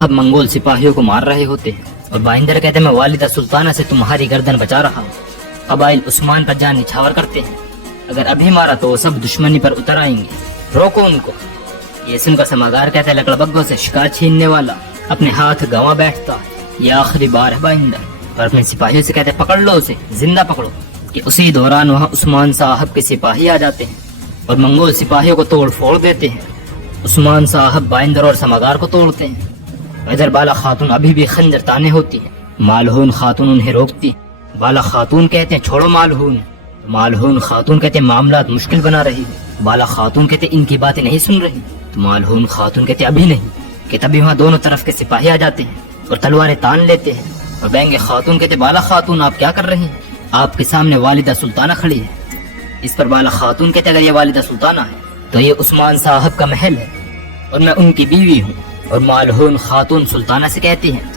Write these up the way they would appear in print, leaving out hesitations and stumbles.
अब मंगोल सिपाहियों को मार रहे होते हैं और बाइंदर कहते हैं मैं वालिदा सुल्ताना से तुम्हारी गर्दन बचा रहा हूँ। कबाइल उस्मान पर जान निछावर करते हैं, अगर अभी मारा तो वो सब दुश्मनी पर उतर आएंगे, रोको उनको। ये सुनकर समागार कहते हैं लकड़बग्गों से शिकार छीनने वाला अपने हाथ गंवा बैठता है, ये आखिरी बार है बाइंदर। और अपने सिपाहियों से कहते पकड़ लो उसे, जिंदा पकड़ो। कि उसी दौरान वहाँ उस्मान साहब के सिपाही आ जाते हैं और मंगोल सिपाहियों को तोड़ फोड़ देते हैं। उस्मान साहब बाइंदर और समागार को तोड़ते हैं। इधर बाला खातून अभी भी खंजर ताने होती है, मालहून खातून उन्हें रोकती। बाला खातून कहते हैं छोड़ो मालहून। मालहून खातून कहते हैं मामलात मुश्किल बना रही है। बाला खातून कहते इनकी बातें नहीं सुन रही। तो मालहून खातून कहते अभी नहीं। कि तभी वहाँ दोनों तरफ के सिपाही आ जाते हैं और तलवारें तान लेते हैं। और बेंगे खातून कहते बाला खातून आप क्या कर रही हैं, आपके सामने वालिदा सुल्ताना खड़ी है। इस पर बाला खातून कहते अगर ये वालिदा सुल्ताना है तो ये उस्मान साहब का महल है और मैं उनकी बीवी हूँ। और मालहून खातून सुल्ताना से कहती हैं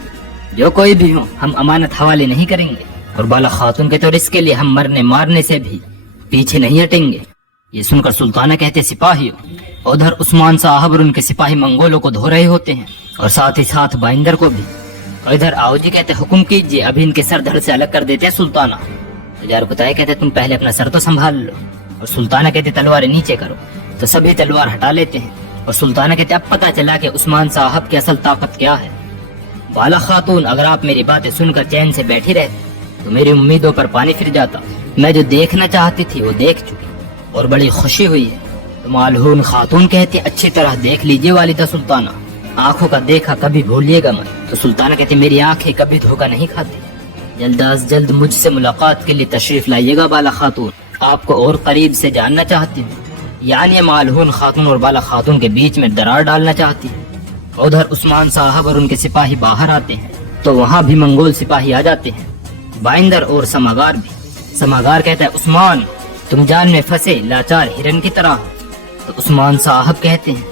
जो कोई भी हो हम अमानत हवाले नहीं करेंगे। और बाला खातून कहते और इसके लिए हम मरने मारने से भी पीछे नहीं हटेंगे। ये सुनकर सुल्ताना कहते सिपाहियों। उधर उस्मान साहब और उनके सिपाही मंगोलों को धो रहे होते हैं और साथ ही साथ बाइंदर को भी। और इधर आओ जी कहते हुक्म कीजिए, अभी इनके सर धड़ से अलग कर देते हैं सुल्ताना। यार बताए कहते तुम पहले अपना सर तो संभाल लो। और सुल्ताना कहते तलवारें नीचे करो। तो सभी तलवार हटा लेते हैं और सुल्ताना कहते अब पता चला कि उस्मान साहब की असल ताकत क्या है। बाला खातून अगर आप मेरी बातें सुनकर चैन से बैठी रहती तो मेरी उम्मीदों पर पानी फिर जाता। मैं जो देखना चाहती थी वो देख चुकी और बड़ी खुशी हुई है। तो मालहून खातून कहती अच्छी तरह देख लीजिए वालिदा सुल्ताना, आंखों का देखा कभी भूलिएगा मत। तो सुल्ताना कहती मेरी आंखें कभी धोखा नहीं खाती, जल्द अज जल्द मुझसे मुलाकात के लिए तशरीफ लाइएगा बाला खातून, आपको और करीब से जानना चाहती हूँ। यानी मालहून खातून और बाला खातून के बीच में दरार डालना चाहती है। उधर उस्मान साहब और उनके सिपाही बाहर आते हैं तो वहाँ भी मंगोल सिपाही आ जाते हैं, बाइंदर और समागार भी। समागार कहता है उस्मान तुम जाल में फंसे लाचार हिरन की तरह हो। तो उस्मान साहब कहते हैं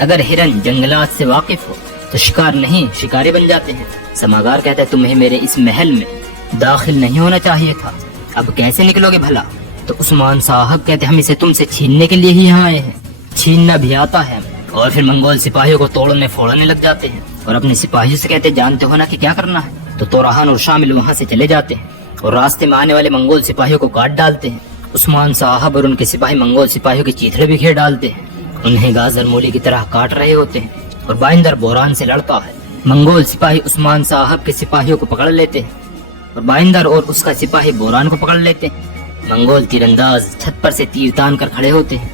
अगर हिरन जंगलात से वाकिफ हो तो शिकार नहीं शिकारी बन जाते हैं। समागार कहता है तुम्हें मेरे इस महल में दाखिल नहीं होना चाहिए था, अब कैसे निकलोगे भला। तो उस्मान साहब कहते हम इसे तुमसे छीनने के लिए ही यहाँ आए हैं, छीनना भी आता है। और फिर मंगोल सिपाहियों को तोड़ने फोड़ने लग जाते हैं और अपने सिपाहियों से कहते जानते हो ना कि क्या करना है। तो तोराहान और शामिल वहाँ से चले जाते हैं और रास्ते में आने वाले मंगोल सिपाहियों को काट डालते हैं। उस्मान साहब और उनके सिपाही मंगोल सिपाहियों की चीथड़े भी घेर डालते हैं, उन्हें गाजर मूली की तरह काट रहे होते हैं। और बाइंदर बोरान से लड़ता है। मंगोल सिपाही उस्मान साहब के सिपाहियों को पकड़ लेते हैं और बाइंदर और उसका सिपाही बोरान को पकड़ लेते हैं। मंगोल तीरंदाज छत पर से तीर तान कर खड़े होते हैं।